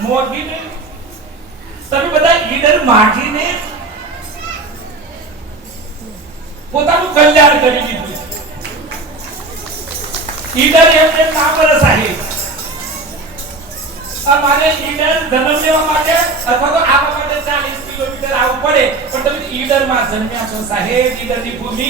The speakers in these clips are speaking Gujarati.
મોગીને, તમે બધા ઈડર માગીને પોતાનું કલ્યાણ કરી છે. ઈડર એમને નામ રસાહી અમારે ઈડર જન્મ લેવા માટે અથવા તો આવવા માટે 40 કિલોમીટર આવવું પડે, પણ તમે ઈડરમાં જન્મ્યા છો સાહેબ. ઈડરની ભૂમિ,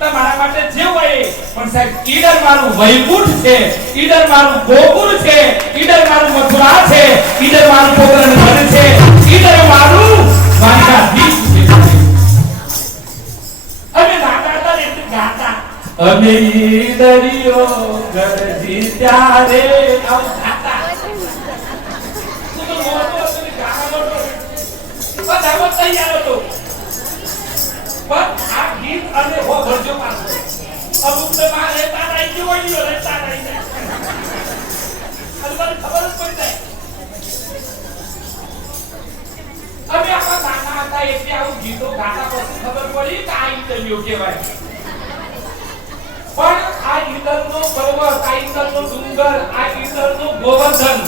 તમારા માટે જે હોય પણ સાહેબ, ઈડર મારું વૈકુંઠ છે, ઈડર મારું ગોકુળ છે, ઈડર મારું મથુરા છે, ઈડર મારું પોકરણ ઘર છે, ઈડર મારું દ્વારકાધીશ છે. અમે ગાતા એટલે ગાતા. અમે ઈડરીઓ ગરજી ત્યારે આવું આવો તૈયાર હતો પણ આ ગીત અને હો ભરજો પાછો અમુક તો માં રહેતા રહી ગયો હોય ને રહેતા રહી જાય અને ખબર જ પડી જાય. અમે આપણા નાના હતા, એટલે આવું ગીતો ગાતા પછી ખબર પડી કે આ ઇન્ટરવ્યુ કહેવાય. પણ આ ઈંધણનો પર્વત આ ઈંધણનો ડુંગર, આ ઈંધણનો ગોવર્ધન.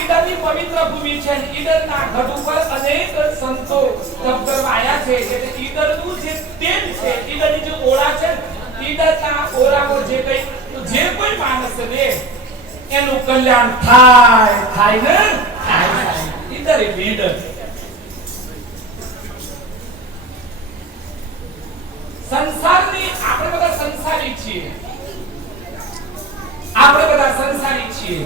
ઈડરની પવિત્ર ભૂમિ છે. ઈડરના ગઢ ઉપર અનેક સંતો તપ કરવા આવ્યા છે. એટલે ઈડરનું જે તેલ છે ઈડરની જે ઓળા છે ઈડરના ઓળામાં જે કઈ જે કોઈ માણસ રે એનું કલ્યાણ થાય થાય ને. ઈડર એ ઈડર સંસારની, આપણે બધા સંસારી છીએ. આપણે બધા સંસારી છીએ.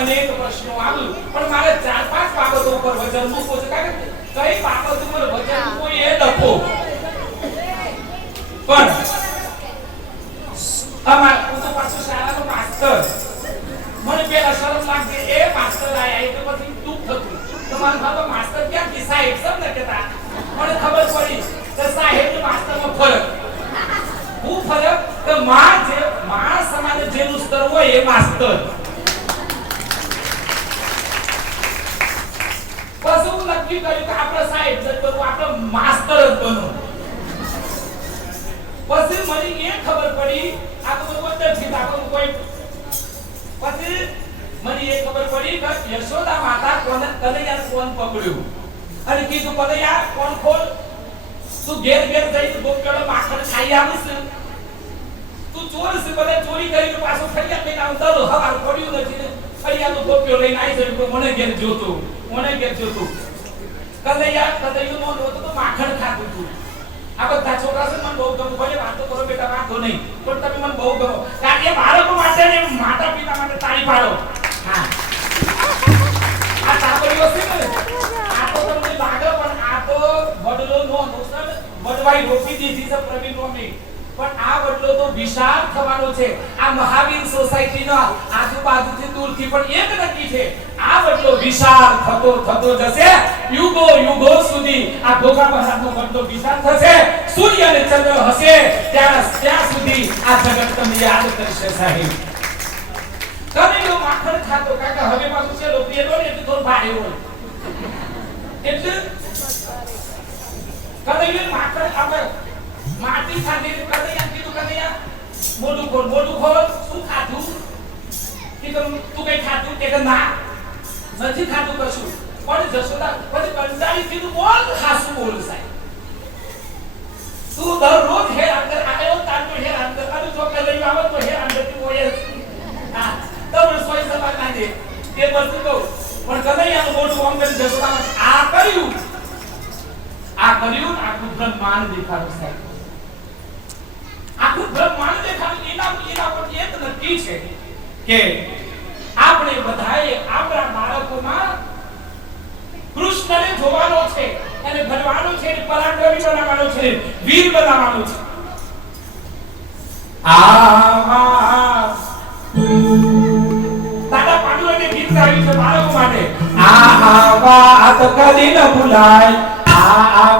અનેક પ્રશ્નો આવ્યું પણ મારે ચાર પાંચ બાબતો ઉપર વજન મૂકવું છે. કારણ કે કઈ બાબત ઉપર વજન મૂકવું એ લખો. પણ અમાર હું તો પાછો શાળાનો માસ્ટર. મને પેલા શરમ લાગતી એ માસ્ટર આયા એટલે પછી દુઃખ થતું. તમારું બાબા માસ્ટર ક્યાં કે સાહેબ સમ ને કહેતા? મને ખબર પડી કે સાહેબ ને ફરક. હું ફરક? કે માં જે, માં સમાને જેનું સ્તર હોય એ માસ્ટર પછી હું નક્કી કર્યું કે આપણે સાહેબ જ બનવું આપણે માસ્તર જ બનવું પછી મને એ ખબર પડી, આ તો બધું થી આપણું કોઈ પછી મને એ ખબર પડી કે યશોદા માતા કોને કનૈયા ફોન પકડ્યું? અને કીધું, કનૈયા ફોન ખોલ તું ઘેર ઘેર જઈને ગોપીઓનો માખણ ખાઈ આવીશ. તું ચોર છે બધા ચોરી કરીને પાછો ફરિયાદ લઈને આવું, દરો હવાર પડ્યું નથી ને. ફરિયાદનો ગોપીઓ લઈને આવી જાય મને ઘેર જોતું મને ઘેર જોતું કનૈયા કનૈયું નો નહોતું વાંધો પણ આ તો તમને લાગે, પણ આ પણ આ વડલો તો વિશાળ થવાનો છે. આ મહાવીર સોસાયટીનો આજુબાજુથી દૂરથી પણ એક નક્કી છે. આ વડલો વિશાળ થતો થતો જશે. યુગો યુગો સુધી આ ભોગા પ્રસાદનો વડલો વિશાળ થશે. સૂર્ય અને ચંદ્ર હશે. ત્યાં ત્યાં સુધી આ જગત તમને યાદ કરશે સાહેબ. તમે જો માખણ ખાતો, કાકા, હવે પાછું છે લોકપ્રિય ને એટલે થોડું ભારે હોય. એટલે કનૈયું માખણ આપણે માટી ખાધી કનૈયા કીધું કદૈયા મોઢું ખોલ મોઢું ખોલ, શું ખાધું? કીધું તું કઈ ખાધું? કે કે ના. નથી થતું કશું. પણ જશોદા પછી કંટાળી કીધું, બોલ ખાસું બોલ સાહેબ. તું દરરોજ હે અંદર આવ્યો તારનો હે અંદર અને જો કે લઈ આવો તો હે અંદરથી જ. હા તમે સોય સભા દે એ વસ્તુ કહું, પણ કનૈયાનું મોઢું આમ કરી જશોદા આ કર્યું. આ કર્યું આખું બ્રહ્માંડ દેખાડું સાહેબ. આખું બ્રહ્માંડ દેખાડું એના એના પર એક નક્કી છે કે આપણે બધાએ આપણા બાળકોમાં કૃષ્ણને જોવાનો છે એને ઘડવાનો છે એને પરાક્રમી બનાવવાનો છે. વીર બનાવવાનો છે. આવા દાદા પાંડુરંગે ગીત ગાયું છે, બાળકો માટે. આ વાત કદી ન ભૂલાય. આ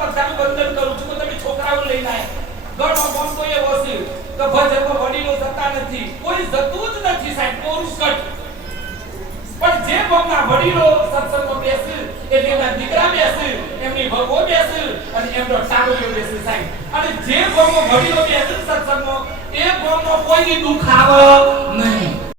પગથાનું વંદન કરું છું. કે તમે છોકરાઓ લઈને આવ્યા ગણો ગમ તો એવો છે કે ભજનમાં વડીલો જતા નથી. કોઈ જતું જ નથી સાહેબ, કોરું કટ. પણ જે ગામના વડીલો સત્સંગમાં બેસે એટલે એમના દીકરા બેસે, એમની ભગવો બેસે અને એમનો ટાબરિયો બેસે સાહેબ. અને જે ગામમાં વડીલો બેસે સત્સંગમાં એ ગામનો કોઈ દુખાવો દુઃખ નહીં.